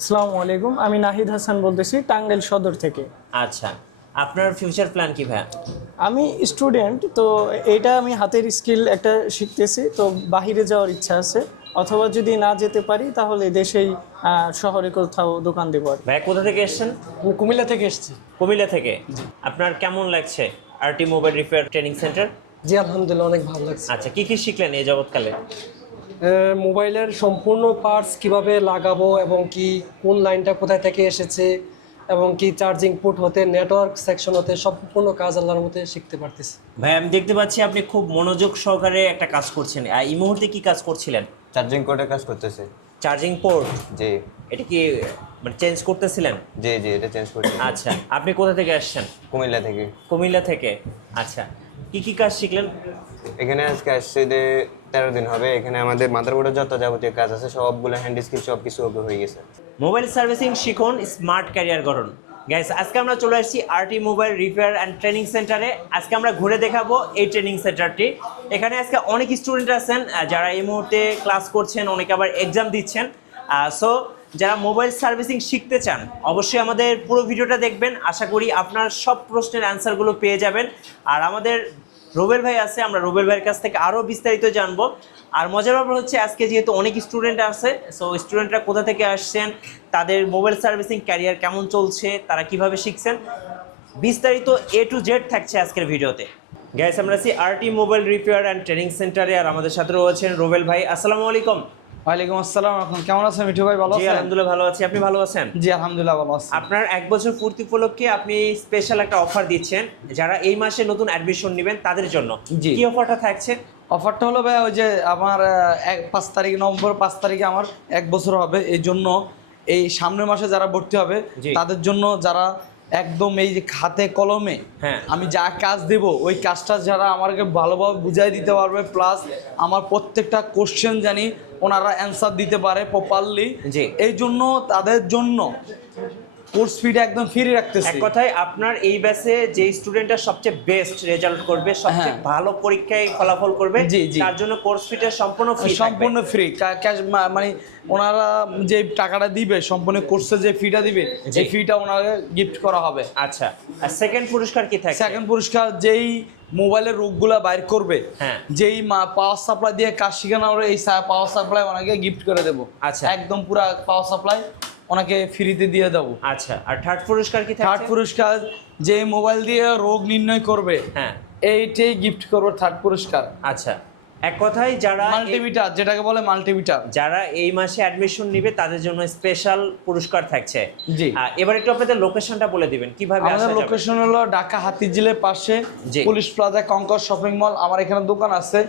আসসালামু আলাইকুম, আমি নাহিদ হাসান বলতেছি টাঙ্গাইল সদর থেকে। আচ্ছা, আপনার ফিউচার প্ল্যান কি ভাইয়া? আমি স্টুডেন্ট, তো এইটা আমি হাতের স্কিল একটা শিখতেছি, তো বাহিরে যাওয়ার ইচ্ছা আছে, অথবা যদি না যেতে পারি তাহলে দেশেই শহরে কোথাও দোকান দেবো আর কি। ভাইয়া কোথা থেকে এসেছেন? আমি কুমিল্লা থেকে এসেছি। কুমিল্লা থেকে। আপনার কেমন লাগছে RT mobile repair training centre? জি আলহামদুলিল্লাহ, অনেক ভালো লাগছে। আচ্ছা, কি শিখলেন এই যাবৎকালে? মোবাইলের সম্পূর্ণ পার্টস কিভাবে লাগাবো এবং কি কোন লাইনটা কোথায় থেকে এসেছে এবং কি চার্জিং পোর্ট হতে নেটওয়ার্ক সেকশন হতে সম্পূর্ণ কাজ আল্লাহর মধ্যে শিখতে পারতেছি। ভাই, আমি দেখতে পাচ্ছি আপনি খুব মনোযোগ সহকারে একটা কাজ করছেন। এই মুহূর্তে কি কাজ করছিলেন? চার্জিং কোডের কাজ করতেছে। Charging port? জি এটা কি মানে চেঞ্জ করতেছিলেন? জি জি, এটা চেঞ্জ করছি। আচ্ছা, আপনি কোথা থেকে আসছেন? কুমিল্লা থেকে। কুমিল্লা থেকে। আচ্ছা, কি কাজ শিখলেন? এখানে আজকে আসছে যে 13 দিন হবে। এখানে আমাদের মাদারবোর্ডের যত যাবতীয় কাজ আছে সবগুলো হ্যান্ড স্কিল সব কিছু ওকে হয়ে গেছে। মোবাইল সার্ভিসিং শিখুন, স্মার্ট ক্যারিয়ার গঠন। গাইস, আজকে আমরা চলে আসছি RT mobile repair and training সেন্টারে। আজকে আমরা ঘুরে দেখাবো এই ট্রেনিং সেন্টারটি। এখানে আজকে অনেক স্টুডেন্ট আছেন যারা এই মুহূর্তে ক্লাস করছেন, অনেকে আবার এক্সাম দিচ্ছেন। সো যারা মোবাইল সার্ভিসিং শিখতে চান অবশ্যই আমাদের পুরো ভিডিওটা দেখবেন। আশা করি আপনার সব প্রশ্নের অ্যান্সারগুলো পেয়ে যাবেন। আর আমাদের রুবেল ভাই আছে, আমরা রুবেল ভাইয়ের কাছ থেকে আরও বিস্তারিত জানবো। আর মজার ব্যাপার হচ্ছে আজকে যেহেতু অনেক স্টুডেন্ট আছে, সো স্টুডেন্টরা কোথা থেকে আসছেন, তাদের মোবাইল সার্ভিসিং ক্যারিয়ার কেমন চলছে, তারা কিভাবে শিখছেন, বিস্তারিত A to Z থাকছে আজকের ভিডিওতে। গাইস, আমরা আছি RT mobile repair and training সেন্টারে, আর আমাদের সাথে রয়েছেন রুবেল ভাই। আসসালামু আলাইকুম। ওয়ালাইকুম আসসালাম। এখন কেমন আছেন মিঠু ভাই? ভালো জি আছেন? আলহামদুলিল্লাহ ভালো আছি, আপনি ভালো আছেন? জি আলহামদুলিল্লাহ ভালো আছি। আপনার 1 বছর পূর্তি উপলক্ষে আপনি স্পেশাল একটা অফার দিচ্ছেন যারা এই মাসে নতুন অ্যাডমিশন নেবেন তাদের জন্য। জি। কি অফারটা থাকছে? অফারটা হলো ভাই, ওই যে আমার 5 তারিখ, নভেম্বর 5 তারিখে আমার 1 বছর হবে। এই জন্য এই সামনের মাসে যারা ভর্তি হবে জি। তাদের জন্য, যারা একদম এই যে হাতে কলমে হ্যাঁ। আমি যা কাজ দেব ওই কাজটা যারা আমাকে ভালোভাবে বুঝাই দিতে পারবে, প্লাস আমার প্রত্যেকটা কোশ্চেন জানি ওনারা অ্যান্সার দিতে পারে প্রপারলি, জি। এই জন্য তাদের জন্য কোর্স ফিটা একদম ফ্রি রাখতেছি। এক কথায় আপনার এই ব্যাচে যে স্টুডেন্টটা সবচেয়ে বেস্ট রেজাল্ট করবে, সবচেয়ে হ্যাঁ। ভালো পরীক্ষায় ফলাফল করবে, জি, জি। তার জন্য কোর্স ফিটা সম্পূর্ণ ফ্রি। সম্পূর্ণ ফ্রি ক্যাশ, মানে ওনারা যে টাকাটা দিবে সম্পূর্ণ কোর্সের যে ফিটা দিবে জি। এই ফিটা ওনাকে গিফট করা হবে। আচ্ছা, আর সেকেন্ড পুরস্কার কি থাকছে? সেকেন্ড পুরস্কার যেই মোবাইলের রোগগুলা বাইর করবে, হ্যাঁ। যেই পাওয়ার সাপ্লাই দিয়ে কাজ শিখানো হবে, এই পাওয়ার সাপ্লাই ওনাকে গিফট করে দেবো। আচ্ছা। একদম পুরা পাওয়ার সাপ্লাই ওনাকে ফ্রিতে দিয়ে দেবো। আচ্ছা, আর থার্ড পুরস্কার কি থার্ড থাকছে? পুরস্কার যে মোবাইল দিয়ে রোগ নির্ণয় করবে, হ্যাঁ। এইটাই গিফট করবো থার্ড পুরস্কার। আচ্ছা, এক কথায় যারা মাল্টিমিটার, যেটাকে বলে মাল্টিমিটার, যারা এই মাসে অ্যাডমিশন নেবে তাদের জন্য স্পেশাল পুরস্কার থাকছে। জি। এবার একটু আপনাদের লোকেশনটা বলে দিবেন কিভাবে আসা আমাদের যাবে? লোকেশন হলো ঢাকা হাতিঝিলের পাশে জি। পুলিশ প্লাজা কঙ্কর শপিং মল। আমার এখানে দোকান আছে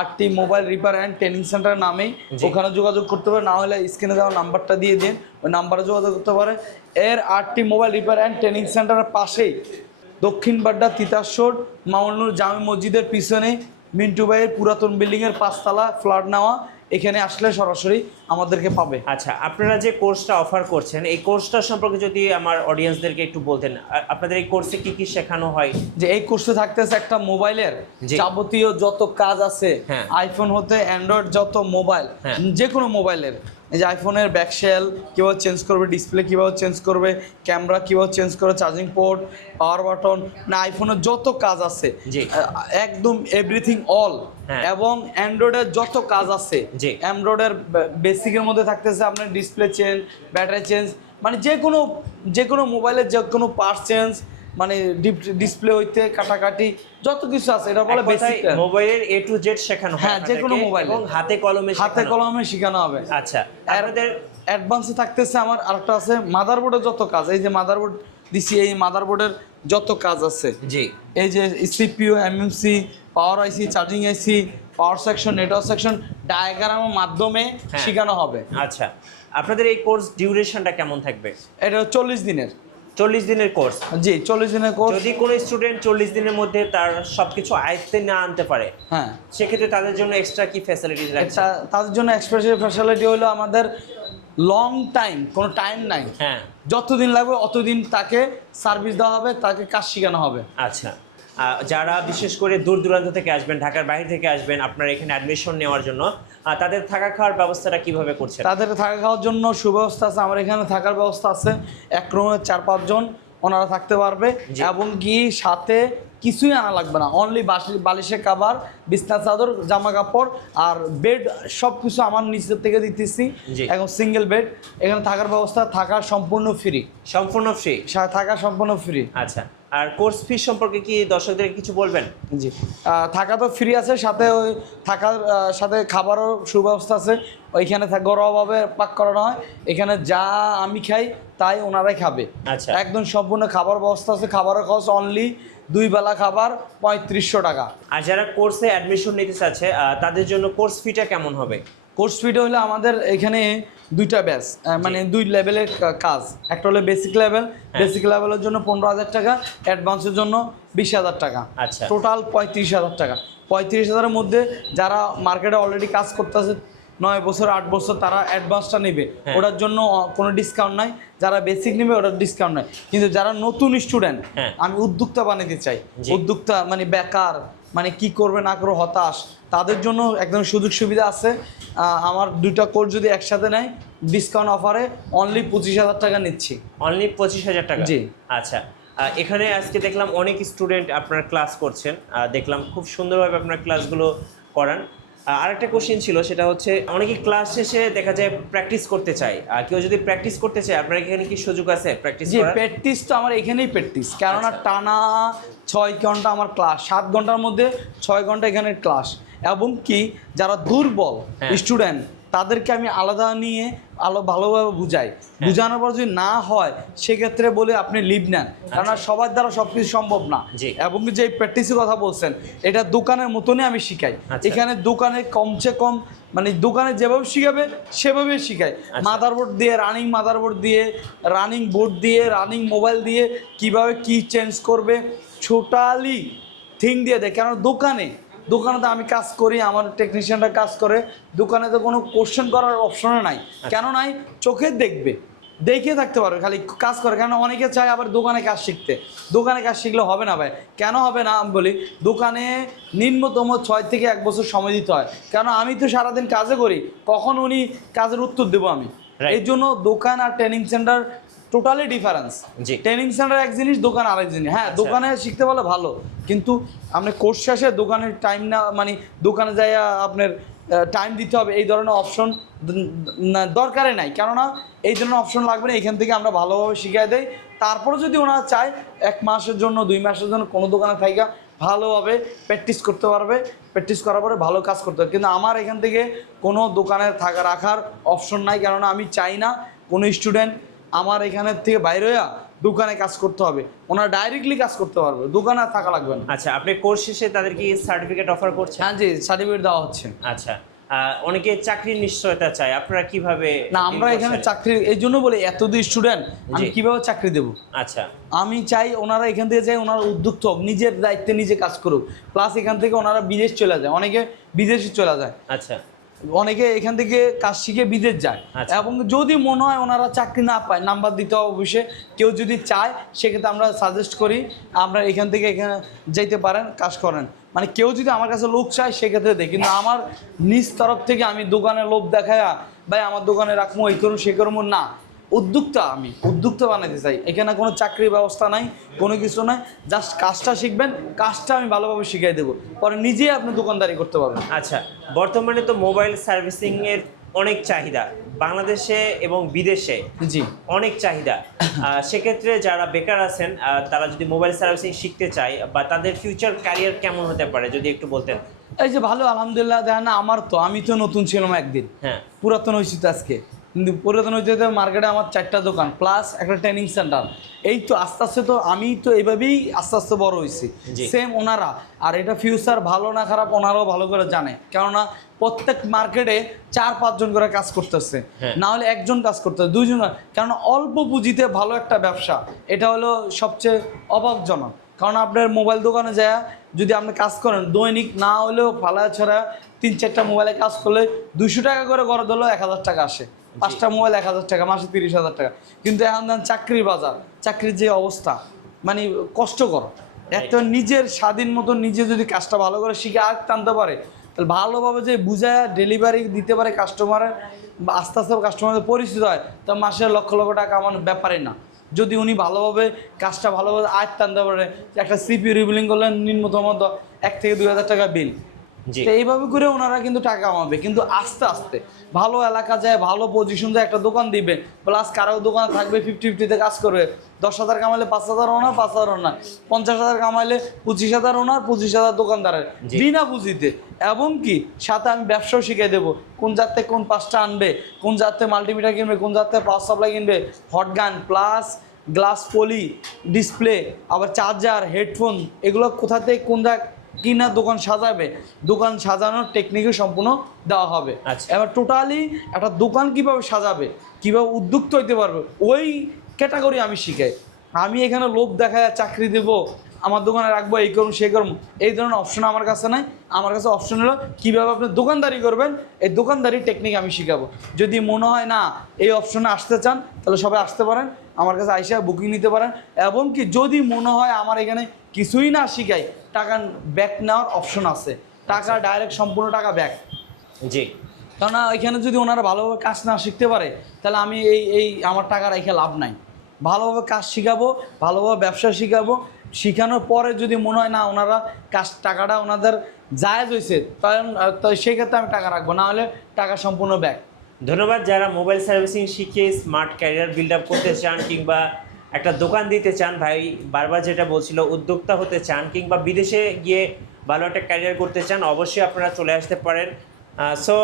RT mobile repair and training centre নামেই। জি। ওখানে যোগাযোগ করতে পারে, না হলে স্ক্রিনে দেওয়া নাম্বারটা দিয়ে দিন, ওই নাম্বারে যোগাযোগ করতে পারে। এর RT mobile repair and training সেন্টারের পাশেই দক্ষিণ বাড্ডা তিতাসর মামুনুর জামে মসজিদের পিছনে মিন্টু ভাইয়ের পুরাতন বিল্ডিংয়ের 5 তলা ফ্ল্যাট নেওয়া। এখানে আসলে সরাসরি আমাদেরকে পাবে। আচ্ছা, আপনারা যে কোর্সটা অফার করছেন এই কোর্সটা সম্পর্কে যদি আমার অডিয়েন্সদেরকে একটু বলতেন, আপনাদের এই কোর্সে কি শেখানো হয়? যে এই কোর্সে থাকতেছে একটা মোবাইলের জি। যাবতীয় যত কাজ আছে, হ্যাঁ। আইফোন হতে অ্যান্ড্রয়েড যত মোবাইল, হ্যাঁ। যে কোনো মোবাইলের, এই যে আইফোনের ব্যাকশেল কীভাবে চেঞ্জ করবে, ডিসপ্লে কীভাবে চেঞ্জ করবে, ক্যামেরা কীভাবে চেঞ্জ করবে, চার্জিং পোর্ট, পাওয়ার বাটন, না আইফোনের যত কাজ আছে, জি। একদম এভরিথিং অল। হ্যাঁ। এবং অ্যান্ড্রয়েডের যত কাজ আছে, জি। অ্যান্ড্রয়েডের বেসিকের মধ্যে থাকতেছে আপনার ডিসপ্লে চেঞ্জ, ব্যাটারি চেঞ্জ, মানে যে কোনো মোবাইলের যে কোনো পার্টস চেঞ্জ, মানে ডিসপ্লে হইতে কাটাকাটি যত কিছু আছে, এটা বলে বেসিক। মোবাইলের A to Z শেখানো হয় হ্যাঁ, যে কোনো আপনাদেরকে, মোবাইলে এবং হাতে কলমে শেখানো হবে। আচ্ছা, আর আপনাদের অ্যাডভান্সে থাকতেছে আমার আরেকটা আছে মাদারবোর্ডের যত কাজ, এই যে মাদারবোর্ড দিছি, এই মাদারবোর্ডের যত কাজ আছে, জি। এই যে CPU, MMC, power IC, charging IC, power section, network section ডায়াগ্রামের মাধ্যমে হ্যাঁ। শেখানো হবে। আচ্ছা, আপনাদের এই কোর্স ডিউরেশনটা কেমন থাকবে? এটা 40 দিনের। 40 দিনের কোর্স। জি, 40 দিনের কোর্স। যদি কোনো স্টুডেন্ট 40 দিনের মধ্যে তার সবকিছু আয়ত্তে না আনতে পারে, হ্যাঁ, সেক্ষেত্রে তাদের জন্য এক্সট্রা কি ফ্যাসিলিটিস রাখছে? তাদের জন্য এক্সপ্রেসিভ ফ্যাসিলিটি হলো আমাদের লং টাইম, কোনো টাইম নাই, হ্যাঁ। যতদিন লাগবে অতদিন তাকে সার্ভিস দেওয়া হবে, তাকে কাজ শেখানো হবে। আচ্ছা, যারা বিশেষ করে দূর দূরান্ত থেকে আসবেন, ঢাকার বাইরে থেকে আসবেন আপনার এখানে অ্যাডমিশন নেওয়ার জন্য, তাদের থাকা খাওয়ার ব্যবস্থাটা কিভাবে করছেন? তাদের থাকা খাওয়ার জন্য সুব্যবস্থা আছে, আমার এখানে থাকার ব্যবস্থা আছে। এক রুমে 4-5 জন ওনারা থাকতে পারবে, এবং কি সাথে কিছুই আনা লাগবে না, অনলি বালিশের কাভার, বিছনা চাদর, জামা কাপড় আর বেড সব কিছু আমার নিচের থেকে দিতেছি। এখন সিঙ্গেল বেড, এখানে থাকার ব্যবস্থা, থাকা সম্পূর্ণ ফ্রি। সম্পূর্ণ ফ্রি? থাকা সম্পূর্ণ ফ্রি। আচ্ছা, আর কোর্স ফি সম্পর্কে কি দর্শকদের কিছু বলবেন? জি, থাকা তো ফ্রি আছে, সাথে ওই থাকার সাথে খাবারও সুব্যবস্থা আছে। ওইখানে ঘরোয়াভাবে পাক করানো হয়, এখানে যা আমি খাই তাই ওনারাই খাবে। আচ্ছা, একদম সম্পূর্ণ খাবার ব্যবস্থা আছে, খাবারের খরচ অনলি 2 বেলা খাবার 3500 টাকা। আর যারা কোর্সে অ্যাডমিশন নিতে চাচ্ছে তাদের জন্য কোর্স ফিটা কেমন হবে? কোর্স ফিটা হলে আমাদের এখানে 2টা ব্যাচ, মানে 2 লেভেলের কাজ। একটা হলো বেসিক লেভেল, বেসিক লেভেলের জন্য 15,000 টাকা, অ্যাডভান্সের জন্য 20,000 টাকা, আচ্ছা, টোটাল 35,000 টাকা। 35,000-এর মধ্যে যারা মার্কেটে অলরেডি কাজ করতেছে 9 বছর 8 বছর, তারা অ্যাডভান্সটা নেবে, ওটার জন্য কোনো ডিসকাউন্ট নাই। যারা বেসিক নেবে ওটার ডিসকাউন্ট নাই। কিন্তু যারা নতুন স্টুডেন্ট, আমি উদ্যোক্তা বানাতে চাই, উদ্যোক্তা মানে বেকার, মানে কি করবে না করবে হতাশ, তাদের জন্য একদম সুযোগ সুবিধা আছে। আমার 2টা কোর্স যদি একসাথে নেয় ডিসকাউন্ট অফারে অনলি 25,000 টাকা নিচ্ছি। অনলি 25,000 টাকা? জি। আচ্ছা, এখানে আজকে দেখলাম অনেক স্টুডেন্ট আপনার ক্লাস করছেন, দেখলাম খুব সুন্দরভাবে আপনার ক্লাসগুলো করান। আরেকটা কোশ্চেন ছিল, সেটা হচ্ছে অনেকে ক্লাস শেষে দেখা যায় প্র্যাকটিস করতে চায়, কেউ যদি প্র্যাকটিস করতে চায় আপনার এখানে কি সুযোগ আছে প্র্যাকটিস করার? প্র্যাকটিস তো আমার এখানেই প্র্যাকটিস, কেননা টানা 6 ঘন্টা আমার ক্লাস, 7 ঘন্টার মধ্যে 6 ঘন্টা এখানে ক্লাস। এবং কি যারা দুর্বল স্টুডেন্ট তাদেরকে আমি আলাদা নিয়ে ভালোভাবে বুঝাই, বুঝানোর পর যদি না হয় সেক্ষেত্রে বলে আপনি লিভ নেন, কারণ সবার দ্বারা সব কিছু সম্ভব না। এবং যে প্র্যাকটিসের কথা বলছেন, এটা দোকানের মতনই আমি শিখাই। এখানে দোকানে কমসে কম মানে দোকানে যেভাবে শিখাবে সেভাবে শিখাই, মাদারবোর্ড দিয়ে, রানিং মাদারবোর্ড দিয়ে, রানিং বোর্ড দিয়ে, রানিং মোবাইল দিয়ে কিভাবে কি চেঞ্জ করবে টোটালি থিং দিয়ে দেয়। কেন দোকানে তো আমি কাজ করি, আমার টেকনিশিয়ানরা কাজ করে, দোকানে তো কোনো কোশ্চেন করার অপশনও নাই। কেন নাই? চোখে দেখে থাকতে পারবে, খালি কাজ করে। কেন অনেকে চায় আবার দোকানে কাজ শিখতে, দোকানে কাজ শিখলে হবে না ভাই। কেন হবে না আমি বলি, দোকানে নিম্নতম 6 থেকে 1 বছর সময় দিতে হয়, কেন আমি তো সারাদিন কাজে করি, কখন উনি কাজের উত্তর দেবো আমি। এই জন্য দোকান আর training centre totally difference. Training centre এক জিনিস, দোকান আরেক জিনিস। হ্যাঁ, দোকানে শিখতে পারলে ভালো, কিন্তু আপনি কোর্স শেষে দোকানের টাইম না, মানে দোকানে যাই আপনার টাইম দিতে হবে, এই ধরনের অপশন দরকারে নাই। কেননা এই ধরনের অপশন লাগবে না, এখান থেকে আমরা ভালোভাবে শিখিয়ে দেই। তারপরে যদি ওনারা চায় 1 মাসের জন্য 2 মাসের জন্য কোনো দোকানে থাকা ভালোভাবে প্র্যাকটিস করতে পারবে, প্র্যাকটিস করার পরে ভালো কাজ করতে হবে। কিন্তু আমার এখান থেকে কোনো দোকানে রাখার অপশন নাই, কেননা আমি চাই না কোনো স্টুডেন্ট আমার এখানের থেকে বাইরে হইয়া দোকানে কাজ করতে হবে। ওনারা ডাইরেক্টলি কাজ করতে পারবে, দোকানে আর থাকা লাগবে না। আচ্ছা, আপনি কোর্স শেষে তাদেরকে সার্টিফিকেট অফার করছেন? হ্যাঁ জি, সার্টিফিকেট দেওয়া হচ্ছে। আচ্ছা, অনেকে চাকরির নিশ্চয়তা চায়, আপনারা কিভাবে? না, আমরা এখানে চাকরি এই জন্য বলি, এতদিন স্টুডেন্ট আমি কিভাবে চাকরি দেবো। আচ্ছা, আমি চাই ওনারা এখান থেকে যাই, ওনারা উদ্যোক্ত হোক, নিজের দায়িত্বে নিজে কাজ করুক, প্লাস এখান থেকে ওনারা বিদেশ চলে যায়, অনেকে বিদেশে চলে যায়। আচ্ছা, অনেকে এখান থেকে কাজ শিখে বিদেশ যায়। এবং যদি মনে হয় ওনারা চাকরি না পায়, নাম্বার দিতে হবে অবশ্যই। কেউ যদি চায় সেক্ষেত্রে আমরা সাজেস্ট করি আমরা এখান থেকে এখানে যাইতে পারেন, কাজ করেন। মানে কেউ যদি আমার কাছে লোক চায় সেক্ষেত্রে দেয়, কিন্তু আমার নিজ তরফ থেকে আমি দোকানে লোভ দেখায়া ভাই আমার দোকানে রাখবো, এই করুন সে করবো না। আমি উদ্যোক্তা বানাতে চাই। এখানে কোনো চাকরির ব্যবস্থা নাই, কোনো কিছু নাই, জাস্ট কাজটা শিখবেন, কাজটা আমি ভালোভাবে শিখিয়ে দেবো, পরে নিজেই আপনি দোকানদারি করতে পারবেন। আচ্ছা, বর্তমানে তো মোবাইল সার্ভিসিং এর অনেক চাহিদা বাংলাদেশে এবং বিদেশে, জি অনেক চাহিদা। সেক্ষেত্রে যারা বেকার আছেন তারা যদি মোবাইল সার্ভিসিং শিখতে চায় বা তাদের ফিউচার ক্যারিয়ার কেমন হতে পারে যদি একটু বলতেন। এই যে ভালো, আলহামদুলিল্লাহ। দেখেন না, আমি তো নতুন ছিলাম একদিন, পুরাতন হয়েছি তো আজকে, কিন্তু পুরাতন হইতে মার্কেটে আমার 4টা দোকান প্লাস একটা ট্রেনিং সেন্টার। এই তো আস্তে আস্তে তো আমি তো এইভাবেই আস্তে আস্তে বড় হয়েছি, সেম ওনারা। আর এটা ফিউচার ভালো না খারাপ ওনারাও ভালো করে জানে, কেননা প্রত্যেক মার্কেটে 4-5 জন করে কাজ করতেছে, না হলে একজন কাজ করতেছে, 2 জন। কারণ অল্প পুঁজিতে ভালো একটা ব্যবসা, এটা হলো সবচেয়ে অভাবজনক। কারণ আপনার মোবাইল দোকানে যায় যদি আপনি কাজ করেন, দৈনিক না হলেও ফালা ছাড়া 3-4টা মোবাইলে কাজ করলে 200 টাকা করে গড়ে দিলেও 1000 টাকা আসে। 5টা মোবাইল 1000 টাকা, মাসে 30,000 টাকা। কিন্তু এখন চাকরির বাজার, চাকরির যে অবস্থা, মানে কষ্টকর। এত নিজের স্বাধীন মতো নিজে যদি কাজটা ভালো করে শিখে আর টানতে পারে, তাহলে ভালোভাবে যে বুঝায় ডেলিভারি দিতে পারে কাস্টমারের, আস্তে আস্তে কাস্টমারের পরিচিত হয়, তো মাসে লক্ষ লক্ষ টাকা আমার ব্যাপারে না। যদি উনি ভালোভাবে কাজটা ভালোভাবে আয় টানতে পারে, একটা সিপিইউ রিবিলিং করলে নিম্নতম 1 থেকে 2 হাজার টাকা বিল, জি তো এইভাবে করে ওনারা কিন্তু টাকা কামাবে। কিন্তু আস্তে আস্তে ভালো এলাকা যায়, ভালো পজিশন যায়, একটা দোকান দিবে, প্লাস কারো দোকানে থাকবে 50-50-তে কাজ করবে। 10,000 কামাইলে 5,000 ওনার, 5,000 ওনার, 50,000 কামাইলে 25,000 ওনার, 25,000 দোকানদারের, জি। বিনা পুঁজিতে। এবং কি সাথে আমি ব্যবসাও শিখিয়ে দেবো, কোন জাতে কোন পাঁচটা আনবে, কোন জাতে মাল্টিমিটার কিনবে, কোন জাতে পাওয়ার সাপ্লাই কিনবে, hot gun plus glass poly display, আবার চার্জার, হেডফোন, এগুলো কোথা থেকে কোন কিনা দোকান সাজাবে, দোকান সাজানোর টেকনিকও সম্পূর্ণ দেওয়া হবে। আচ্ছা। এবার টোটালি একটা দোকান কিভাবে সাজাবে, কিভাবে উদ্যোক্তা হইতে পারবে, ওই ক্যাটাগরি আমি শিখাই। আমি এখানে লোভ দেখায় চাকরি দেবো, আমার দোকানে রাখবো, এই করুন সেই করুন, এই ধরনের অপশন আমার কাছে নাই। আমার কাছে অপশন হলো কীভাবে আপনি দোকানদারি করবেন, এই দোকানদারি টেকনিক আমি শিখাবো। যদি মনে হয় না এই অপশনে আসতে চান, তাহলে সবাই আসতে পারেন, আমার কাছে আইসা বুকিং নিতে পারেন। এবং কি যদি মনে হয় আমার এখানে কিছুই না শিখাই, টাকা ব্যাক নেওয়ার অপশন আছে, টাকা ডাইরেক্ট সম্পূর্ণ টাকা ব্যাক। জি, কেননা এখানে যদি ওনারা ভালোভাবে কাজ না শিখতে পারে, তাহলে আমি এই আমার টাকা রেখে লাভ নাই। ভালোভাবে কাজ শিখাবো, ভালোভাবে ব্যবসা শিখাবো, শিখানোর পরে যদি মনে হয় না ওনারা টাকাটা ওনাদের জায়েজ হয়েছে, তো সেই ক্ষেত্রে আমি টাকা রাখবো, না হলে টাকা সম্পূর্ণ ব্যাক। ধন্যবাদ। যারা মোবাইল সার্ভিসিং শিখে স্মার্ট ক্যারিয়ার বিল্ড আপ করতে চান কিংবা একটা দোকান দিতে চান, ভাই বারবার যেটা বলছিল, উদ্যোক্তা হতে চান কিংবা বিদেশে গিয়ে ভালো একটা ক্যারিয়ার করতে চান, অবশ্যই আপনারা চলে আসতে পারেন। সো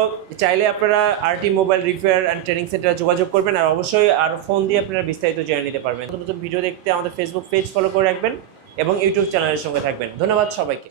চাইলে আপনারা RT mobile repair and training সেন্টারে যোগাযোগ করবেন, আর অবশ্যই আর ফোন দিয়ে আপনারা বিস্তারিত জেনে নিতে পারবেন। নতুন নতুন ভিডিও দেখতে আমাদের ফেসবুক পেজ ফলো করে রাখবেন এবং ইউটিউব চ্যানেলের সঙ্গে থাকবেন। ধন্যবাদ সবাইকে।